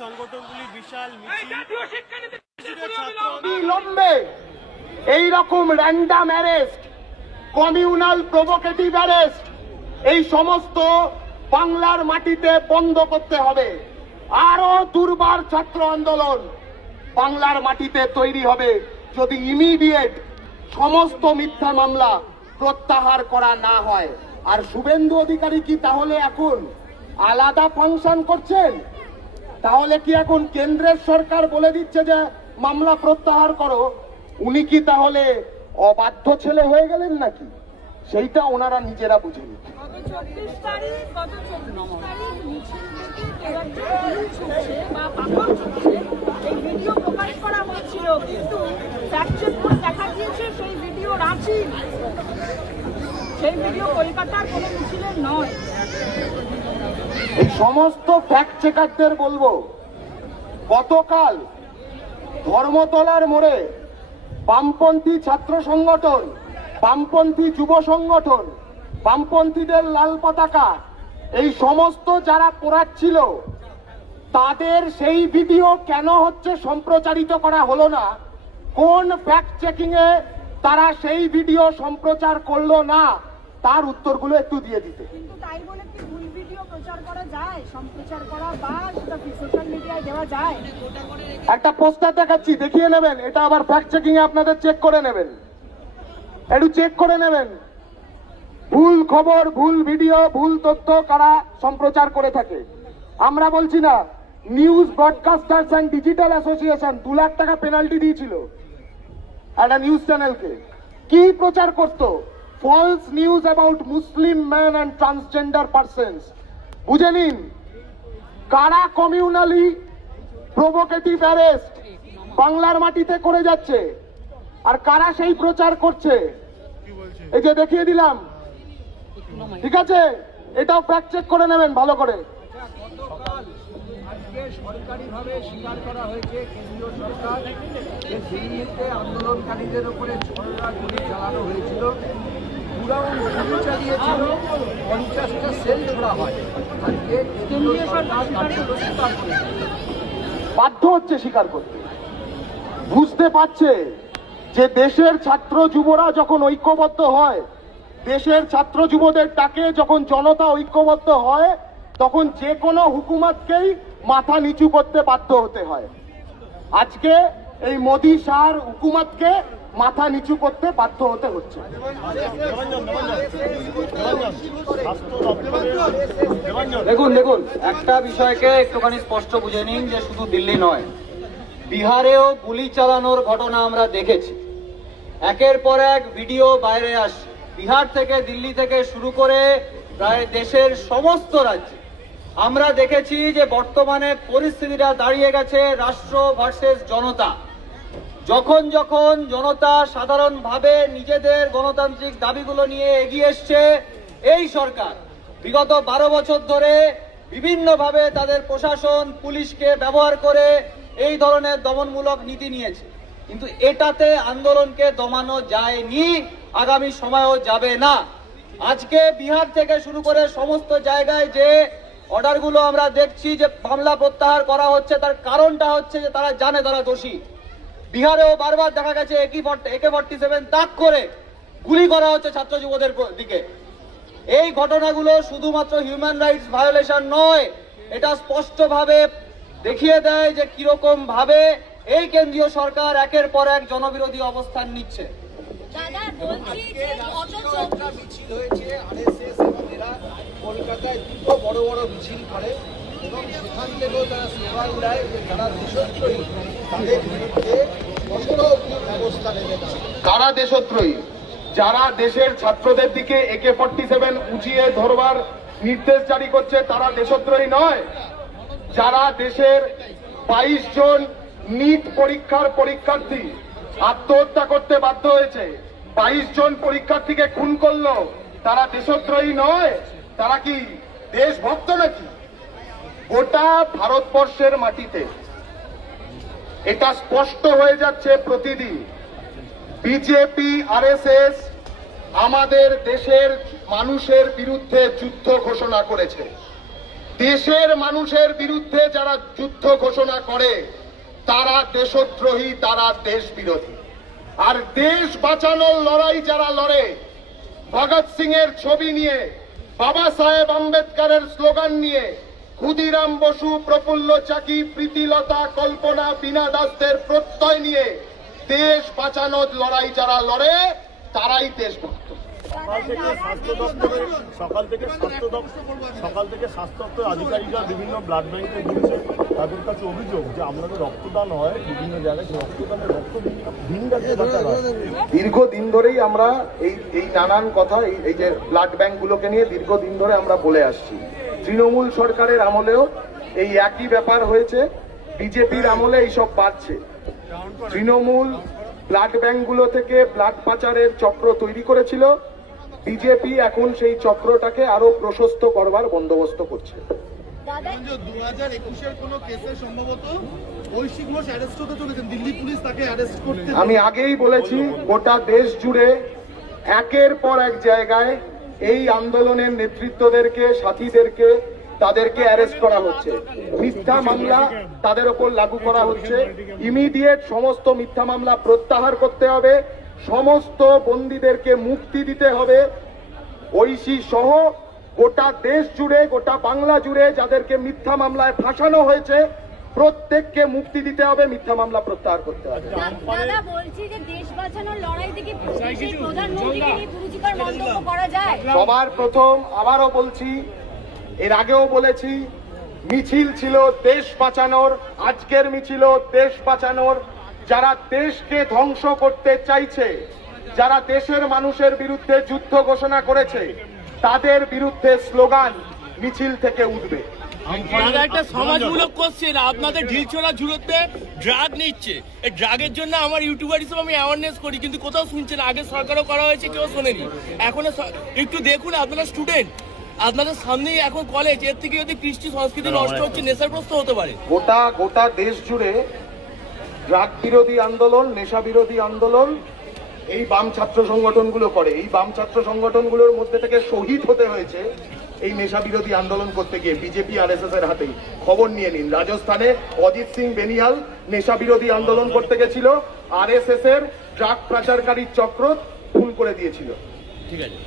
সংগঠনগুলি বিশাল মিছিল, লম্বে এই রকম random arrest, communal provocative arrest, এই সমস্ত বাংলার মাটিতে বন্ধ করতে হবে। আরো দুর্বার ছাত্র আন্দোলন বাংলার মাটিতে তৈরি হবে যদি ইমিডিয়েট সমস্ত মিথ্যা মামলা প্রত্যাহার করা না হয়। আর শুভেন্দু অধিকারী কি তাহলে এখন আলাদা ফাংশন করছেন? তাহলে কি এখন কেন্দ্রের সরকার বলে দিচ্ছে যে মামলা প্রত্যাহার করো? উনি কি তাহলে অবাধ্য ছেলে হয়ে গেলেন নাকি? সেইটা ওনারা নিজেরা বুঝেন। এই সমস্ত ফ্যাক্ট চেকারদের বলবো, গতকাল ধর্মতলার মোড়ে বামপন্থী ছাত্র সংগঠন, বামপন্থী যুব সংগঠন, বামপন্থীদের লাল পতাকা এই সমস্ত যারা পোড়াচ্ছিল তাদের সেই ভিডিও কেন হচ্ছে সম্প্রচারিত করা হলো না? কোন ফ্যাক্ট চেকিং এ তারা সেই ভিডিও সম্প্রচার করলো না? তার উত্তরগুলো একটু দিয়ে দিতে। কিন্তু তাই বলে কি ভুল ভিডিও প্রচার করা যায়, সম্প্রচার করা বা সেটা সোশ্যাল মিডিয়ায় দেওয়া যায়? একটা পোস্টার দেখাচ্ছি, দেখিয়ে নেবেন। এটা আবার ফ্যাক্ট চেকিং এ আপনাদের চেক করে নেবেন, একটু চেক করে নেবেন। ভুল খবর, ভুল ভিডিও, ভুল তথ্য কারা সম্প্রচার করে থাকে আমরা বলছি না। News broadcasters and digital association 2 lakh টাকা পেনাল্টি দিয়েছিল একটা নিউজ চ্যানেলকে। কি প্রচার করত? False news about Muslim man and transgender persons. বুঝে নিন কারা কমিউনালি প্রভোকেটিভ অ্যারেস্ট বাংলার মাটিতে করে যাচ্ছে আর কারা সেই প্রচার করছে। এই যে দেখিয়ে দিলাম, ঠিক আছে? এটাও ফ্যাক্ট চেক করে নেবেন ভালো করে। আজকে সরকারিভাবে স্বীকার করা হয়েছে কেন্দ্রীয় সরকার যে দিল্লিতে আন্দোলনকারীদের উপরে ছড়া গুলি চালানো হয়েছিল, গুলি চালিয়েছিল, 50টা সেল ছোড়া হয়। আজকে কেন্দ্রীয় সরকার স্বীকার করেছে, বাধ্য হচ্ছে স্বীকার করতে। বুঝতে পারছে যে দেশের ছাত্র যুবরা যখন ঐক্যবদ্ধ হয়, দেশের ছাত্র যুবদের ডাকে যখন জনতা ঐক্যবদ্ধ হয়, তখন যে কোনো হুকুমতকেই মাথা নিচু করতে বাধ্য হতে হয়। আজকে এই মোদী শাহর হুকুমতকে মাথা নিচু করতে বাধ্য হতে হচ্ছে। দেখুন একটা বিষয়কে একটুখানি স্পষ্ট বুঝে নিন যে শুধু দিল্লি নয়, বিহারেও গুলি চালানোর ঘটনা আমরা দেখেছি। একের পর এক ভিডিও বাইরে আসে, বিহার থেকে, দিল্লি থেকে শুরু করে প্রায় দেশের সমস্ত রাজ্যে। আমরা দেখেছি যে বর্তমানে পরিস্থিতিটা দাঁড়িয়ে গেছে রাষ্ট্র ভার্সেস জনতা। যখন যখন জনতা সাধারণভাবে নিজেদের গণতান্ত্রিক দাবিগুলো নিয়ে এগিয়ে এসছে, এই সরকার বিগত 12 বছর ধরে বিভিন্নভাবে তাদের প্রশাসন, পুলিশকে ব্যবহার করে এই ধরনের দমনমূলক নীতি নিয়েছে। কিন্তু এটাতে আন্দোলনকে দমানো যায়নি, আগামী সময়েও যাবে না। আজকে বিহার থেকে শুরু করে সমস্ত জায়গায় যে অর্ডারগুলো আমরা দেখছি যে মামলা প্রত্যাহার করা হচ্ছে, তার কারণটা হচ্ছে যে তারা জানে তারা দোষী। বিহারেও বারবার দেখা গেছে AK-47 তাক করে গুলি করা হচ্ছে ছাত্র যুবদের দিকে। এই ঘটনাগুলো শুধুমাত্র হিউম্যান রাইটস ভায়োলেশন নয়, এটা স্পষ্টভাবে দেখিয়ে দেয় যে কিরকম ভাবে এই কেন্দ্রীয় সরকার একের পর এক জনবিরোধী অবস্থান নিচ্ছে। মিছিল হয়েছে RSS এবং এরা কলকাতায় 2টো বড় বড় মিছিল করে এবং সেখান থেকেও তারা স্লোগান দেয় যে যারা দেশদ্রোহী তাদের বিরুদ্ধে কঠোর ব্যবস্থা নেবে। কারা দেশদ্রোহী? যারা দেশের ছাত্রদের দিকে AK-47 উঁচিয়ে ধরবার নির্দেশ জারি করছে তারা দেশদ্রোহী নয়? যারা দেশের 22 জন নিট পরীক্ষার পরীক্ষার্থী আত্মহত্যা করতে বাধ্য হয়েছে, 22 জন পরীক্ষার্থীকে খুন করলো, তারা দেশদ্রোহী নয়? তারা কি দেশভক্ত নাকি? গোটা ভারতবর্ষের মাটিতে এটা স্পষ্ট হয়ে যাচ্ছে প্রতিদিন। বিজেপি, RSS আমাদের দেশের মানুষের বিরুদ্ধে যুদ্ধ ঘোষণা করেছে। দেশের মানুষের বিরুদ্ধে যারা যুদ্ধ ঘোষণা করে তারা দেশদ্রোহী, তারা দেশ বিরোধী। আর দেশ বাঁচানোর লড়াই যারা লড়ে, ভগৎ সিং এর ছবি নিয়ে, বাবা সাহেব আম্বেদকরের স্লোগান নিয়ে, ক্ষুদিরাম বসু, প্রফুল্ল চাকি, প্রীতিলতা, কল্পনা, বীণা দাসদের প্রত্যয় নিয়ে দেশ বাঁচানোর লড়াই যারা লড়ে তারাই দেশভক্ত। সকাল থেকে স্বাস্থ্য দপ্তর আধিকারিকরা বিভিন্ন ব্লাড ব্যাংকে ঘুরছে, তাদের কাছে অভিযোগ যে আপনাদের রক্তদান হয় বিভিন্ন জায়গায়, রক্তদানের রক্ত ভিন রাজ্যে বাঁচা হয়। দীর্ঘদিন ধরেই আমরা এই নানান কথা, এই যে ব্লাড ব্যাংকগুলোকে নিয়ে দীর্ঘদিন ধরে আমরা বলে আসছি। তৃণমূল সরকারের আমলেও এই একই ব্যাপার হয়েছে, বিজেপির আমলে এইসব বাড়ছে। তৃণমূল ব্লাড ব্যাংকগুলো থেকে ব্লাড পাচারের চক্র তৈরি করেছিল, বিজেপি এখন সেই চক্রটাকে আরো প্রশস্ত করবার বন্দোবস্ত করছে। 2021-এর কোনো কেসে সম্ভবত ঐশী ঘোষ অ্যারেস্ট হতে চলেছেন, দিল্লি পুলিশ তাকে অ্যারেস্ট করতে। আমি আগেই বলেছি, গোটা দেশ জুড়ে একের পর এক জায়গায় এই আন্দোলনের নেতৃত্বদেরকে, সাথীদেরকে, তাদেরকে অ্যারেস্ট করা হচ্ছে। মিথ্যা মামলা তাদের ওপর লাগু করা হচ্ছে। ইমিডিয়েট সমস্ত মিথ্যা মামলা প্রত্যাহার করতে হবে, সমস্ত বন্দীদেরকে মুক্তি দিতে হবে। ঐশী সহ গোটা দেশ জুড়ে, গোটা বাংলা জুড়ে যাদেরকে মিথ্যা মামলায় ফাঁসানো হয়েছে প্রত্যেককে মুক্তি দিতে হবে, মিথ্যা মামলা প্রত্যাহার করতে হবে। দাদা বলছি যে দেশ বাঁচানোর লড়াই থেকে প্রধানমন্ত্রীকে নিয়ে কুরুচিকর মন্তব্য করা যায়। সবার প্রথম আবারও বলছি, এর আগেও বলেছি, মিছিল ছিল দেশ বাঁচানোর, আজকের মিছিল দেশ বাঁচানোর। যারা দেশকে ধ্বংস করতে চাইছে, যারা দেশের মানুষের বিরুদ্ধে যুদ্ধ ঘোষণা করেছে, তাদের বিরুদ্ধে স্লোগান মিছিল থেকে উঠবে। দাদা একটা সমাজমূলক কোশ্চেন, আপনাদের ঢিলছোড়া ঝুলোতে ড্রাগ নিচ্ছে, এই ড্রাগের জন্য আমার ইউটিউবার হিসেবে আমি অ্যাওয়ারনেস করি, কিন্তু কোথাও শুনছেন, আগে সরকারও করা হয়েছে, কেউ শোনেনি। এখন একটু দেখুন, আপনারা স্টুডেন্ট, আপনাদের সামনেই এখন কলেজ, এর থেকে যদি কৃষ্টি সংস্কৃতি নষ্ট হচ্ছে, নেশাগ্রস্ত হতে পারে। গোটা দেশ জুড়ে ড্রাগ বিরোধী আন্দোলন, নেশা বিরোধী আন্দোলন এই বাম ছাত্র সংগঠনগুলো করে। এই বাম ছাত্র সংগঠনগুলোর মধ্যে থেকে শহীদ হতে হয়েছে এই নেশা বিরোধী আন্দোলন করতে গিয়ে বিজেপি আরএসএস এর হাতেই। খবর নিয়ে নিন, রাজস্থানে অজিত সিং বেনিয়াল নেশা বিরোধী আন্দোলন করতে গেছিল, আরএসএস এর ড্রাগ পাচারকারী চক্র খুন করে দিয়েছিল। ঠিক আছে।